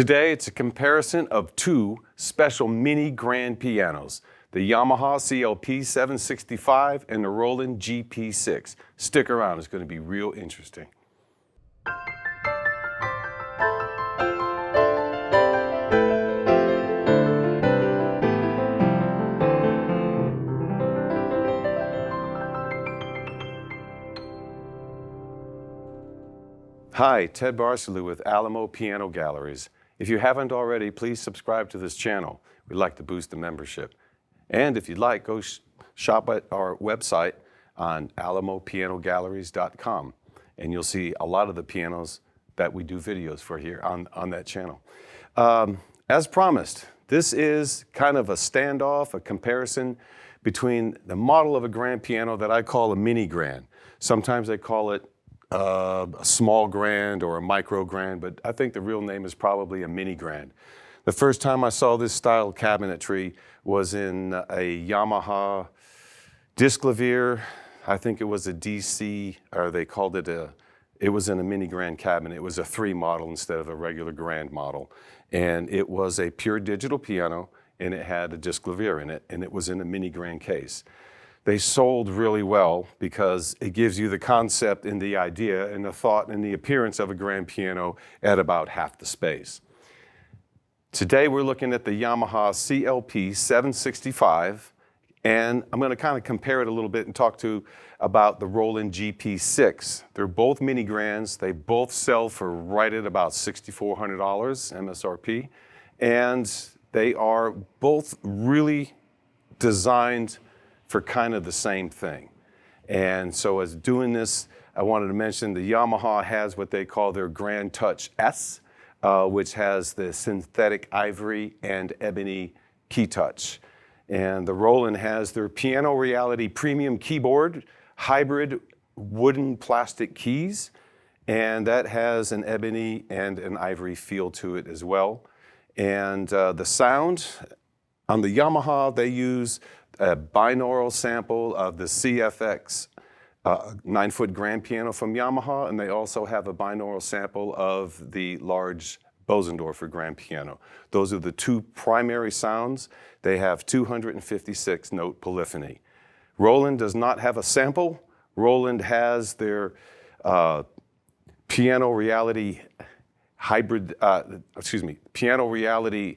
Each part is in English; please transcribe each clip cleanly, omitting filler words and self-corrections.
Today, it's a comparison of two special mini grand pianos, the Yamaha CLP-765 and the Roland GP-6. Stick around, it's going to be real interesting. Hi, Ted Barcelou with Alamo Piano Galleries. If you haven't already, please subscribe to this channel. We'd like to boost the membership. And if you'd like, go shop at our website on alamopianogalleries.com, and you'll see a lot of the pianos that we do videos for here on that channel. As promised, this is kind of a standoff, a comparison between the model of a grand piano that I call a mini grand. Sometimes they call it a small grand or a micro grand, but I think the real name is probably a mini grand. The first time I saw this style cabinetry was in a Yamaha Disclavier. I think it was a DC, or they called it it was in a mini grand cabinet. It was a 3 model instead of a regular grand model. And it was a pure digital piano, and it had a Disclavier in it, and it was in a mini grand case. They sold really well because it gives you the concept and the idea and the thought and the appearance of a grand piano at about half the space. Today we're looking at the Yamaha CLP-765, and I'm going to kind of compare it a little bit and talk about the Roland GP-6. They're both mini grands. They both sell for right at about $6,400 MSRP, and they are both really designed for kind of the same thing. And so as doing this, I wanted to mention the Yamaha has what they call their Grand Touch S, which has the synthetic ivory and ebony key touch. And the Roland has their Piano Reality Premium Keyboard, hybrid wooden plastic keys, and that has an ebony and an ivory feel to it as well. And the sound, on the Yamaha, they use a binaural sample of the CFX 9-foot grand piano from Yamaha, and they also have a binaural sample of the large Bosendorfer grand piano. Those are the two primary sounds. They have 256 note polyphony. Roland does not have a sample. Roland has their Piano Reality Piano Reality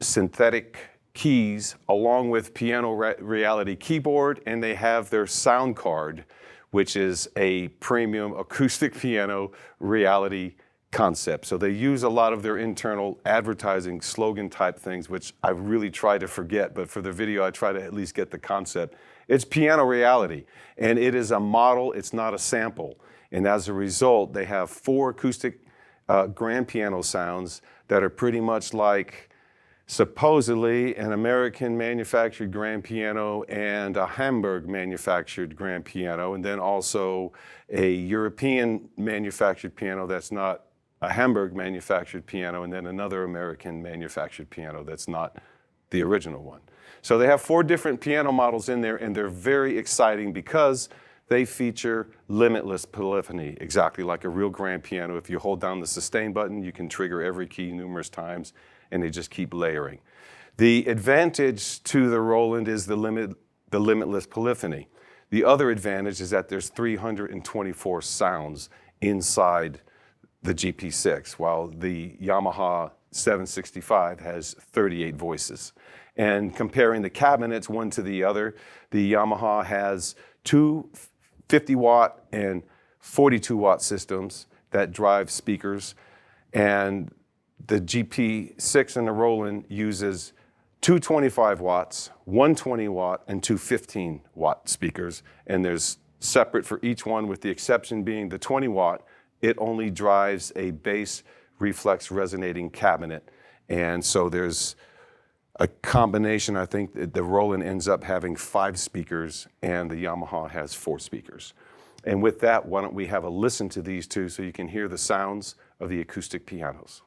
synthetic keys along with Piano Reality keyboard, and they have their sound card, which is a premium acoustic piano reality concept. So they use a lot of their internal advertising slogan type things, which I really try to forget, but for the video I try to at least get the concept. It's Piano Reality, and it is a model, it's not a sample. And as a result, they have 4 acoustic grand piano sounds that are pretty much like supposedly an American manufactured grand piano and a Hamburg manufactured grand piano, and then also a European manufactured piano that's not a Hamburg manufactured piano, and then another American manufactured piano that's not the original one. So they have 4 different piano models in there, and they're very exciting because they feature limitless polyphony, exactly like a real grand piano. If you hold down the sustain button, you can trigger every key numerous times, and they just keep layering. The advantage to the Roland is the limitless polyphony. The other advantage is that there's 324 sounds inside the GP-6, while the Yamaha 765 has 38 voices. And comparing the cabinets one to the other, the Yamaha has 2 50-watt and 42-watt systems that drive speakers, and the GP-6 and the Roland uses 2 25 watts, 1 20 watt, and 2 15 watt speakers. And there's separate for each one, with the exception being the 20 watt, it only drives a bass reflex resonating cabinet. And so there's a combination. I think that the Roland ends up having 5 speakers and the Yamaha has 4 speakers. And with that, why don't we have a listen to these two so you can hear the sounds of the acoustic pianos.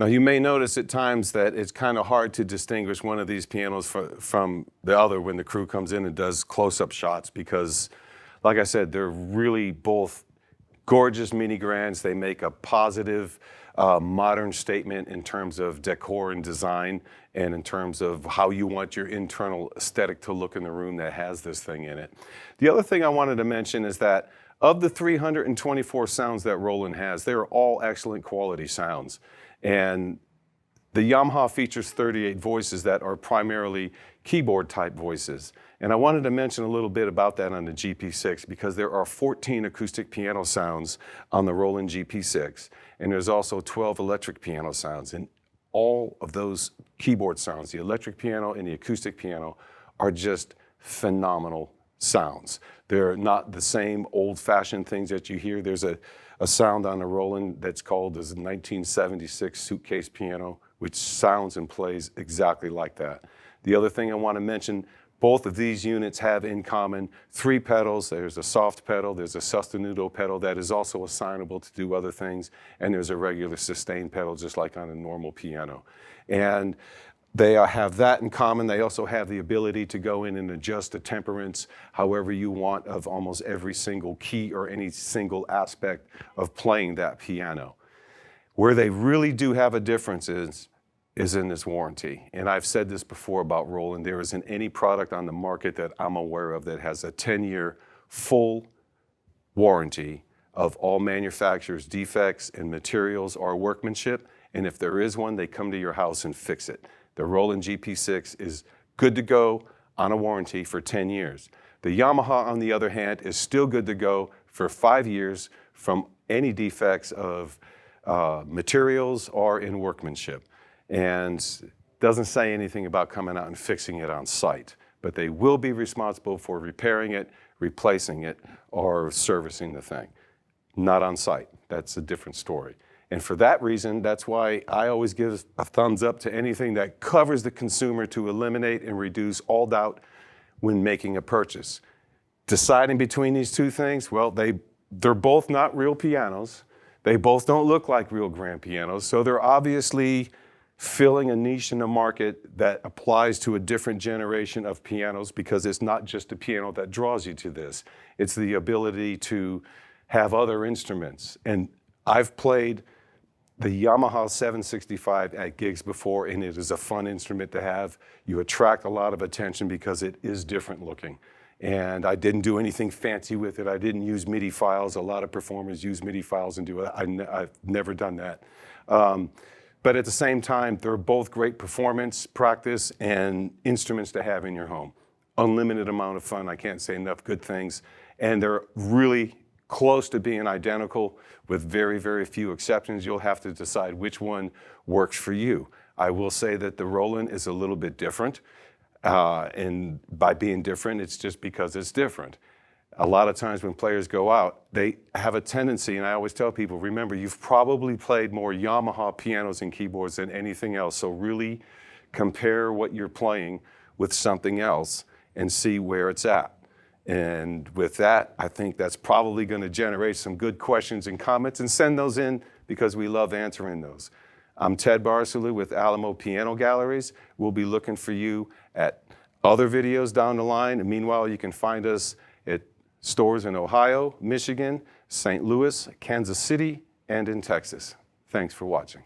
Now you may notice at times that it's kind of hard to distinguish one of these pianos from the other when the crew comes in and does close-up shots because, like I said, they're really both gorgeous mini grands. They make a positive, modern statement in terms of decor and design and in terms of how you want your internal aesthetic to look in the room that has this thing in it. The other thing I wanted to mention is that of the 324 sounds that Roland has, they are all excellent quality sounds. And the Yamaha features 38 voices that are primarily keyboard type voices. And I wanted to mention a little bit about that on the GP-6 because there are 14 acoustic piano sounds on the Roland GP-6. And there's also 12 electric piano sounds. And all of those keyboard sounds, the electric piano and the acoustic piano, are just phenomenal sounds. They're not the same old-fashioned things that you hear. There's a sound on the Roland that's called the 1976 suitcase piano, which sounds and plays exactly like that. The other thing I want to mention, both of these units have in common 3 pedals. There's a soft pedal, there's a sostenuto pedal that is also assignable to do other things, and there's a regular sustain pedal just like on a normal piano. And they have that in common. They also have the ability to go in and adjust the temperaments however you want of almost every single key or any single aspect of playing that piano. Where they really do have a difference is in this warranty. And I've said this before about Roland. There isn't any product on the market that I'm aware of that has a 10-year full warranty of all manufacturers' defects in materials or workmanship. And if there is one, they come to your house and fix it. The Roland GP-6 is good to go on a warranty for 10 years. The Yamaha, on the other hand, is still good to go for 5 years from any defects of materials or in workmanship. And doesn't say anything about coming out and fixing it on site, but they will be responsible for repairing it, replacing it, or servicing the thing. Not on site. That's a different story. And for that reason, that's why I always give a thumbs up to anything that covers the consumer to eliminate and reduce all doubt when making a purchase. Deciding between these two things, well, they're both not real pianos. They both don't look like real grand pianos, so they're obviously filling a niche in the market that applies to a different generation of pianos because it's not just a piano that draws you to this. It's the ability to have other instruments. And I've played the Yamaha 765 at gigs before, and it is a fun instrument to have. You attract a lot of attention because it is different looking. And I didn't do anything fancy with it. I didn't use MIDI files. A lot of performers use MIDI files and do it. I've never done that. But at the same time, they're both great performance, practice, and instruments to have in your home. Unlimited amount of fun. I can't say enough good things. And they're really close to being identical with very, very few exceptions. You'll have to decide which one works for you. I will say that the Roland is a little bit different. And by being different, it's just because it's different. A lot of times when players go out, they have a tendency, and I always tell people, remember, you've probably played more Yamaha pianos and keyboards than anything else. So really compare what you're playing with something else and see where it's at. And with that, I think that's probably going to generate some good questions and comments, and send those in because we love answering those. I'm Ted Barsalou with Alamo Piano Galleries. We'll be looking for you at other videos down the line. And meanwhile, you can find us at stores in Ohio, Michigan, St. Louis, Kansas City, and in Texas. Thanks for watching.